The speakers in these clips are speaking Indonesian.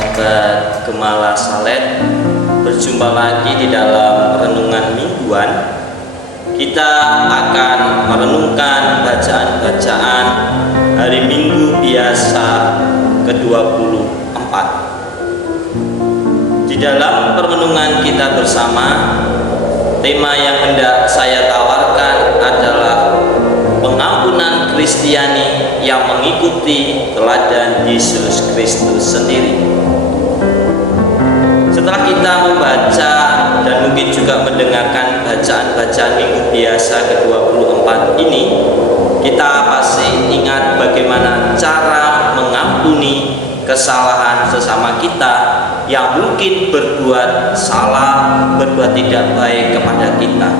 sahabat Gemala Salet, berjumpa lagi di dalam renungan mingguan. Kita akan merenungkan bacaan-bacaan hari Minggu biasa ke-24. Di dalam perenungan kita bersama, tema yang hendak saya tawarkan adalah pengampunan Kristiani yang mengikuti teladan Yesus Kristus sendiri. Setelah kita membaca dan mungkin juga mendengarkan bacaan-bacaan Minggu biasa ke-24 ini, kita pasti ingat bagaimana cara mengampuni kesalahan sesama kita yang mungkin berbuat salah, berbuat tidak baik kepada kita.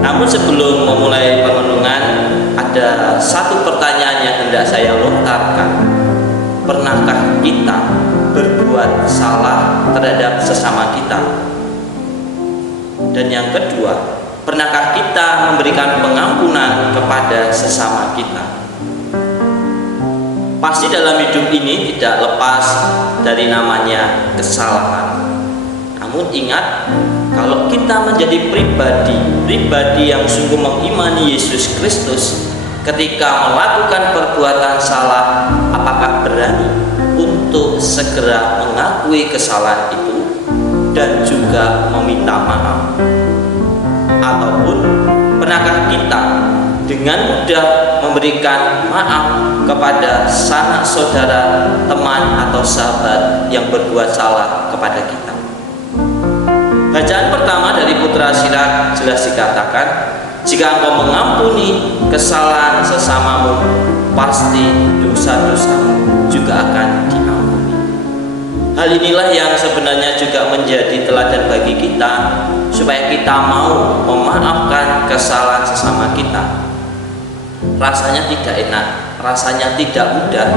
Namun sebelum memulai perenungan, ada satu pertanyaan yang hendak saya lontarkan. Pernahkah kita berbuat salah terhadap sesama kita? Dan yang kedua, pernahkah kita memberikan pengampunan kepada sesama kita? Pasti dalam hidup ini tidak lepas dari namanya kesalahan. Namun ingat, kalau kita menjadi pribadi yang sungguh mengimani Yesus Kristus, ketika melakukan perbuatan salah, apakah berani untuk segera mengakui kesalahan itu dan juga meminta maaf? Ataupun pernahkah kita dengan mudah memberikan maaf kepada sanak saudara, teman atau sahabat yang berbuat salah kepada kita? Bacaan pertama dari Putra Sirak jelas dikatakan, jika engkau mengampuni kesalahan sesamamu, pasti dosa-dosamu juga akan diampuni. Hal inilah yang sebenarnya juga menjadi teladan bagi kita, supaya kita mau memaafkan kesalahan sesama kita. Rasanya tidak enak, rasanya tidak mudah,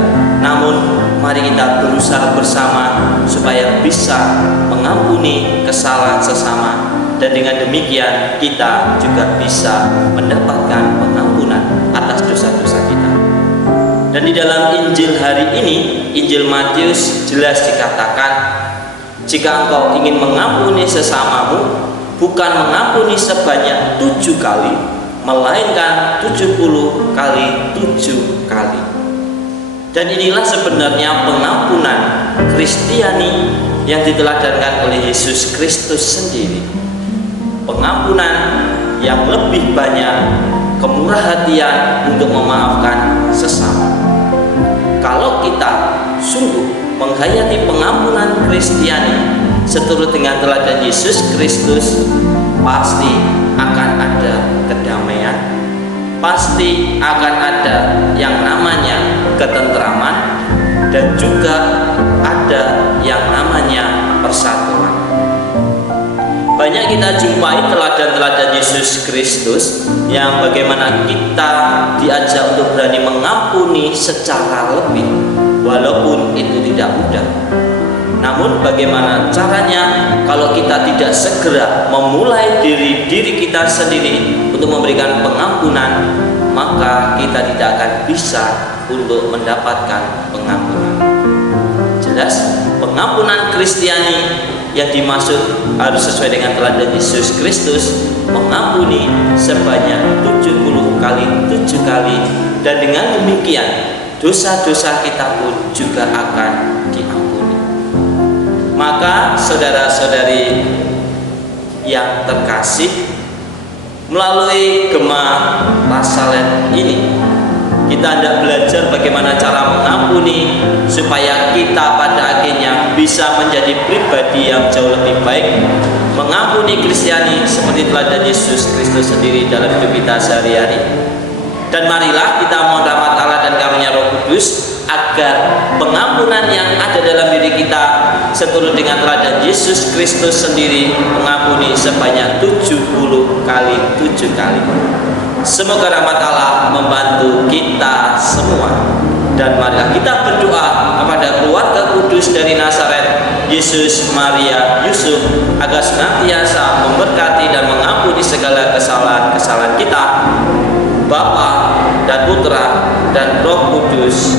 namun mari kita berusaha bersama supaya bisa mengampuni kesalahan sesama, dan dengan demikian kita juga bisa mendapatkan pengampunan atas dosa-dosa kita. Dan di dalam Injil hari ini, Injil Matius, jelas dikatakan, jika engkau ingin mengampuni sesamamu, bukan mengampuni sebanyak 7 kali, melainkan 70 kali 7 kali. Dan inilah sebenarnya pengampunan Kristiani yang diteladankan oleh Yesus Kristus sendiri. Pengampunan yang lebih banyak, kemurah hatian untuk memaafkan sesama. Kalau kita sungguh menghayati pengampunan Kristiani seturut dengan teladan Yesus Kristus, pasti akan ada kedamaian, pasti akan ada yang namanya ketentraman, dan juga ada yang namanya persatuan. Banyak kita jumpai teladan-teladan Yesus Kristus yang bagaimana kita diajak untuk berani mengampuni secara lebih, walaupun itu tidak mudah. Namun bagaimana caranya kalau kita tidak segera memulai diri kita sendiri untuk memberikan pengampunan, maka kita tidak akan bisa untuk mendapatkan pengampunan. Jelas, pengampunan Kristiani yang dimaksud harus sesuai dengan teladan Yesus Kristus, mengampuni sebanyak 70 kali 7 kali, dan dengan demikian dosa-dosa kita pun juga akan diampuni. Maka saudara-saudari yang terkasih, melalui Gemala Salet ini kita hendak belajar bagaimana cara mengampuni supaya kita pada akhirnya bisa menjadi pribadi yang jauh lebih baik, mengampuni Kristiani seperti teladan Yesus Kristus sendiri dalam hidup kita sehari-hari. Dan marilah kita mohon rahmat Allah dan karunia Roh Kudus agar pengampunan yang ada dalam diri kita seturut dengan teladan Yesus Kristus sendiri, mengampuni sebanyak 70 kali 7 kali. Semoga rahmat Allah membantu kita semua. Dan marilah kita berdoa kepada keluarga kudus dari Nazaret, Yesus, Maria, Yusuf, agar senantiasa memberkati dan mengampuni segala kesalahan-kesalahan kita, Bapa dan Putra dan Roh Kudus.